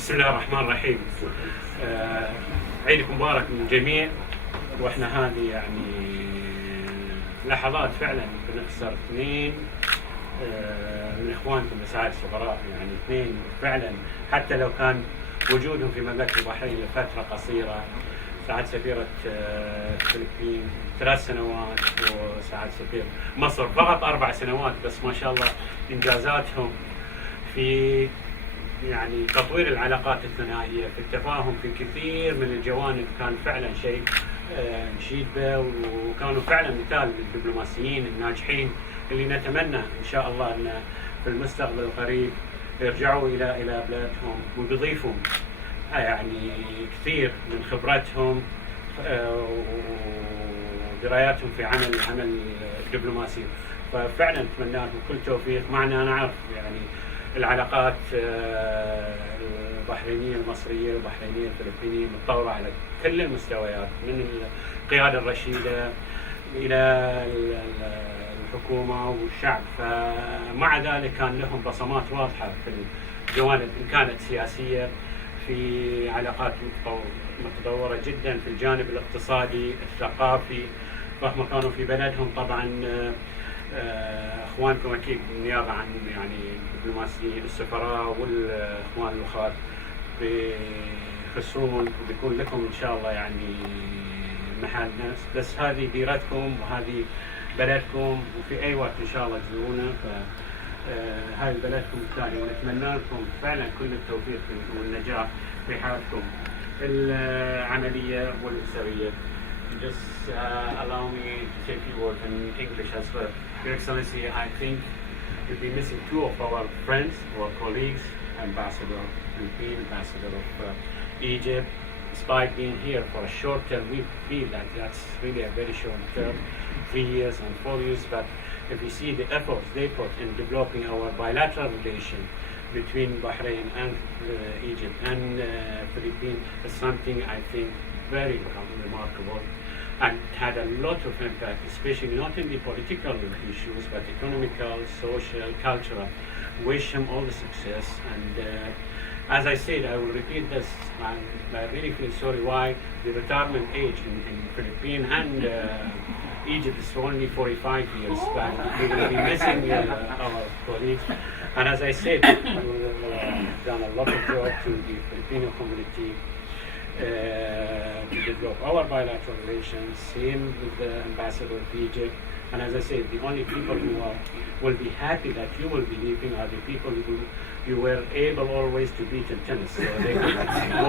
بسم الله الرحمن الرحيم. عيدكم مبارك من الجميع. واحنا هذه يعني لحظات فعلا بنخسر اثنين من اخوانكم بسعادة السفراء، يعني اثنين فعلا حتى لو كان وجودهم في مملكة البحرين لفترة قصيرة. سعادة سفيرة الفلبين 3 سنوات، وسعادة سفير مصر فقط 4 سنوات، بس ما شاء الله انجازاتهم في يعني تطوير العلاقات الثنائية، في التفاهم في كثير من الجوانب، كان فعلا شيء نشيد به، وكانوا فعلا مثال للدبلوماسيين الناجحين اللي نتمنى ان شاء الله ان في المستقبل القريب يرجعوا الى بلادهم ويضيفوا يعني كثير من خبرتهم ودراياتهم في عمل الدبلوماسي. ففعلا اتمنى لهم كل توفيق. معنا نعرف يعني العلاقات البحرينية المصرية البحرينية الفلبينية متطورة على كل المستويات، من القيادة الرشيدة إلى الحكومة والشعب. فمع ذلك كان لهم بصمات واضحة في الجوانب إن كانت سياسية، في علاقات متطورة جدا في الجانب الاقتصادي الثقافي، فهم كانوا في بلدهم. طبعا اخوانكم اكيد بالنيابه عن يعني الدبلوماسيين السفراء والاخوان الاخر بيخسرون، وبيكون لكم ان شاء الله يعني محل نفس، بس هذه ديرتكم وهذه بلدكم، وفي اي وقت ان شاء الله تزورونا. هاي بلدكم الثاني، ونتمنى لكم فعلا كل التوفيق والنجاح في حياتكم العمليه والاسريه. Just allow me to say a few words in English as well. Your Excellency, I think we'll be missing 2 of our friends or colleagues, Ambassador of Philippines, Ambassador of Egypt. Despite being here for a short term, we feel that that's really a very short term, 3 years and 4 years. But if we see the efforts they put in developing our bilateral relation between Bahrain and Egypt and Philippines, is something I think very remarkable, and had a lot of impact, especially not in the political issues, but economical, social, cultural. Wish him all the success. And as I said, I will repeat this, I really feel sorry why the retirement age in Philippines and Egypt is only 45 years, but we will be missing our colleagues. And as I said, we've done a lot of work to the Filipino community to develop our bilateral relations, same with the ambassador of Egypt. And as I said, the only people who will be happy that you will be leaving are the people who you were able always to beat in tennis. So they will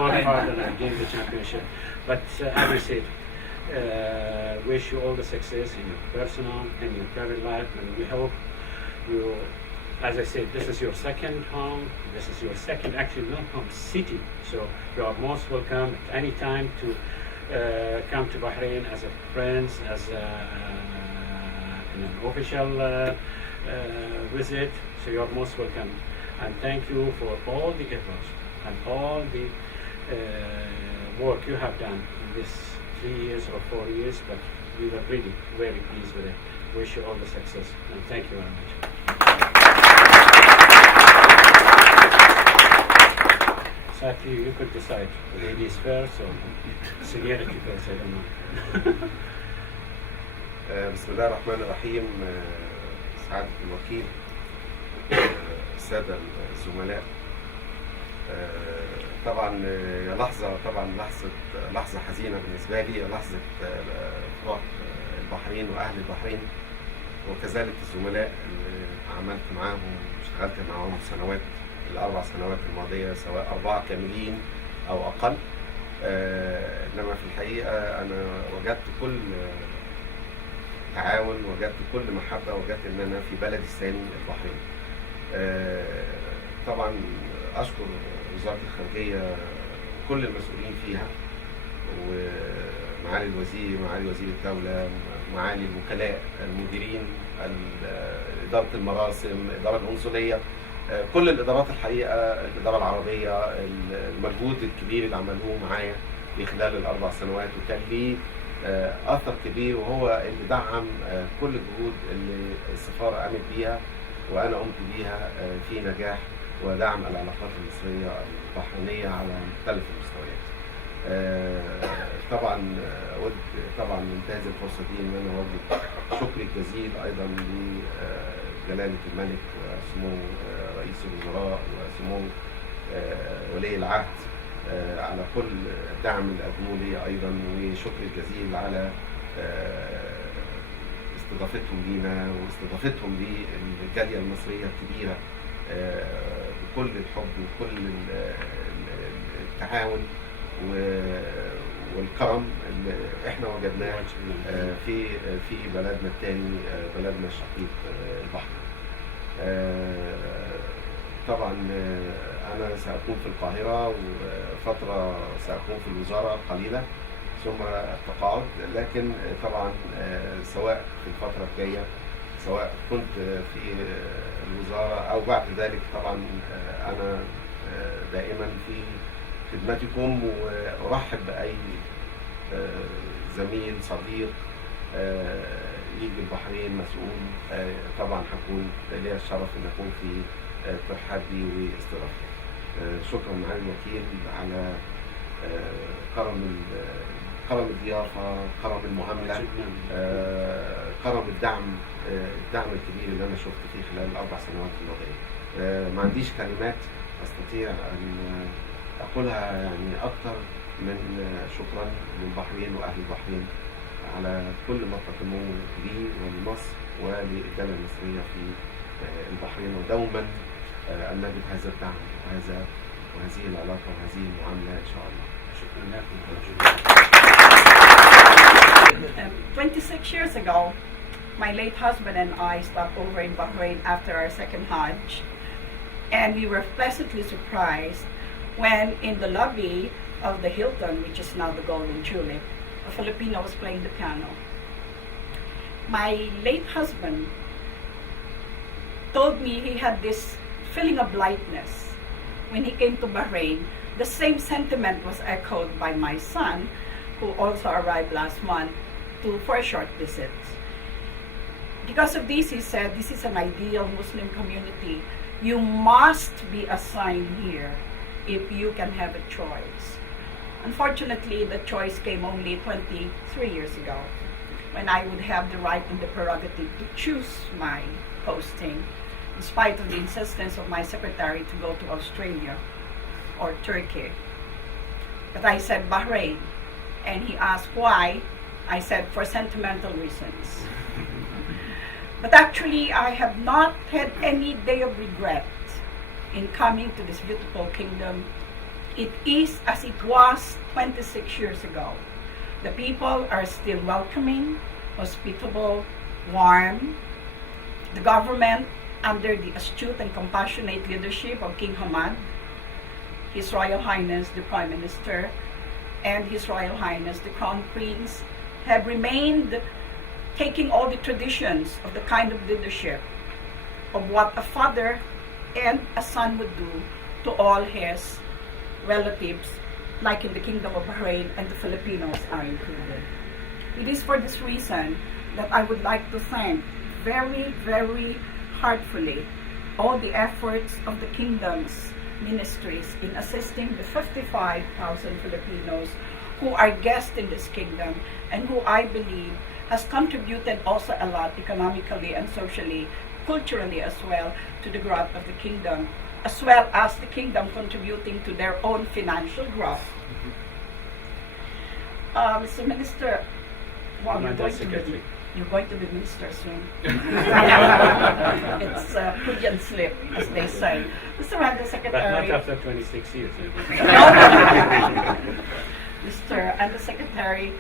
work harder and gain the championship. But as I said, wish you all the success in your personal and your private life, and we hope you, as I said, this is your second home. This is your second, actually not home, city. So you are most welcome at any time to come to Bahrain as a friends, as an official visit. So you are most welcome. And thank you for all the efforts and all the work you have done in this 3 years or 4 years. But we were really very pleased with it. Wish you all the success, and thank you very much. Exactly, you could decide. Ladies first or seniority first, I don't know. بسم الله الرحمن الرحيم. سعادة الوكيل، السادة الزملاء، طبعا لحظة حزينة بالنسبة لي، لحظة فراق البحرين وأهل البحرين، وكذلك الزملاء اللي عملت معاهم واشتغلت معاهم ال4 سنوات الماضية، سواء 4 كاملين أو أقل. إنما في الحقيقة أنا وجدت كل تعاون، وجدت كل محبة، وجدت إن أنا في بلدي الثاني البحرين. طبعا أشكر وزارة الخارجية كل المسؤولين فيها، ومعالي الوزير، معالي وزير الدولة، معالي الوكلاء، المديرين، إدارة المراسم، الإدارة القنصلية، كل الإدارات الحقيقة، الإدارة العربية، المجهود الكبير اللي عملوه معايا في خلال ال4 سنوات، وكان ليه أثر كبير، وهو اللي دعم كل الجهود اللي السفارة قامت بيها وأنا قمت بيها في نجاح ودعم العلاقات المصرية البحرينية على مختلف المستويات. طبعا أود طبعا ننتهز الفرصة دي إن أنا أوجه شكري الجزيل أيضا لجلالة الملك وسمو رئيس الوزراء وسمو ولي العهد على كل الدعم اللي قدموه لي أيضا، وشكري الجزيل على استضافتهم لينا واستضافتهم للجالية المصرية الكبيرة بكل الحب وكل التعاون والكرم اللي احنا وجدناه في بلدنا الثاني، بلدنا الشقيق البحر. طبعا انا ساكون في القاهرة وفترة ساكون في الوزارة قليلة ثم التقاعد، لكن طبعا سواء في الفترة الجاية سواء كنت في الوزارة أو بعد ذلك طبعا أنا دائما في خدمتكم، وأرحب بأي زميل صديق يجي البحرين مسؤول. طبعا هكون لي الشرف أن أكون في ترحابي واستضافتي. شكرا معالي الوكيل على كرم الضيافة، كرم المعاملة، كرم الدعم الكبير اللي أنا شفته فيه خلال ال4 سنوات الماضية. ما عنديش كلمات أستطيع أن أقولها يعني أكثر من شكرا للبحرين وأهل البحرين على كل ما قدموه لي ولمصر وللدولة المصرية في البحرين، ودوما أن نجد هذا الدعم وهذه العلاقة وهذه المعاملة إن شاء الله. شكرا لكم. 26 years ago, my late husband and I stopped over in Bahrain after our second Hajj, and we were pleasantly surprised when in the lobby of the Hilton, which is now the Golden Tulip, a Filipino was playing the piano. My late husband told me he had this feeling of lightness when he came to Bahrain. The same sentiment was echoed by my son, who also arrived last month for a short visit. Because of this, he said, this is an ideal Muslim community. You must be assigned here if you can have a choice. Unfortunately, the choice came only 23 years ago, when I would have the right and the prerogative to choose my posting, in spite of the insistence of my secretary to go to Australia or Turkey. But I said Bahrain, and he asked why. I said for sentimental reasons. But actually, I have not had any day of regret in coming to this beautiful kingdom. It is as it was 26 years ago. The people are still welcoming, hospitable, warm. The government, under the astute and compassionate leadership of King Hamad, His Royal Highness the Prime Minister, and His Royal Highness the Crown Prince, have remained taking all the traditions of the kind of leadership of what a father and a son would do to all his relatives, like in the Kingdom of Bahrain, and the Filipinos are included. It is for this reason that I would like to thank very, very heartfully all the efforts of the Kingdom's ministries in assisting the 55,000 Filipinos who are guests in this kingdom, and who I believe has contributed also a lot economically and socially, culturally as well, to the growth of the kingdom, as well as the kingdom contributing to their own financial growth. Mr. Minister, well, you're going to be minister soon. It's put and slip, as they say. Mr. Undersecretary. But not after 26 years. Mr. Undersecretary,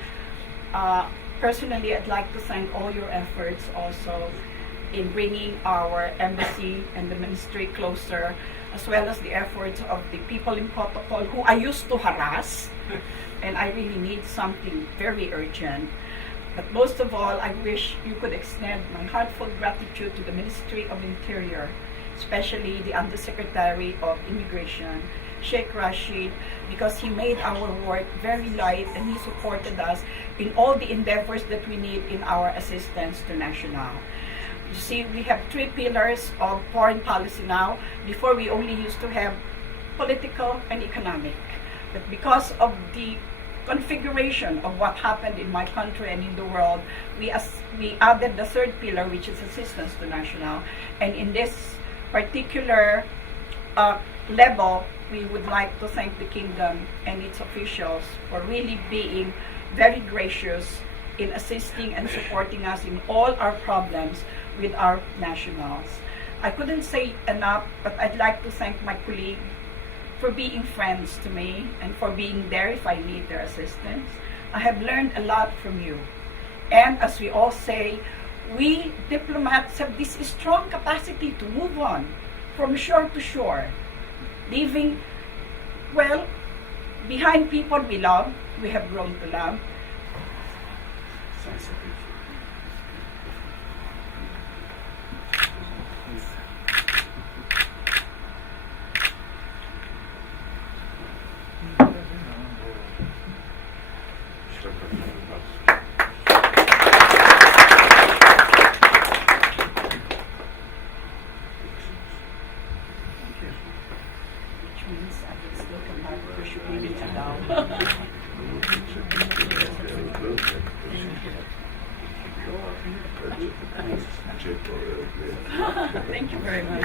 personally, I'd like to thank all your efforts also in bringing our embassy and the ministry closer, as well as the efforts of the people in protocol who I used to harass, and I really need something very urgent. But most of all, I wish you could extend my heartfelt gratitude to the Ministry of Interior, especially the Undersecretary of Immigration, Sheikh Rashid, because he made our work very light and he supported us in all the endeavors that we need in our assistance to National. You see, we have 3 pillars of foreign policy now. Before, we only used to have political and economic. But because of the configuration of what happened in my country and in the world, we added the 3rd pillar, which is assistance to national. And in this particular level, we would like to thank the kingdom and its officials for really being very gracious in assisting and supporting us in all our problems with our nationals. I couldn't say enough, but I'd like to thank my colleague for being friends to me and for being there if I need their assistance. I have learned a lot from you. And as we all say, we diplomats have this strong capacity to move on from shore to shore, leaving, well, behind people we love, we have grown to love. Thank you very much.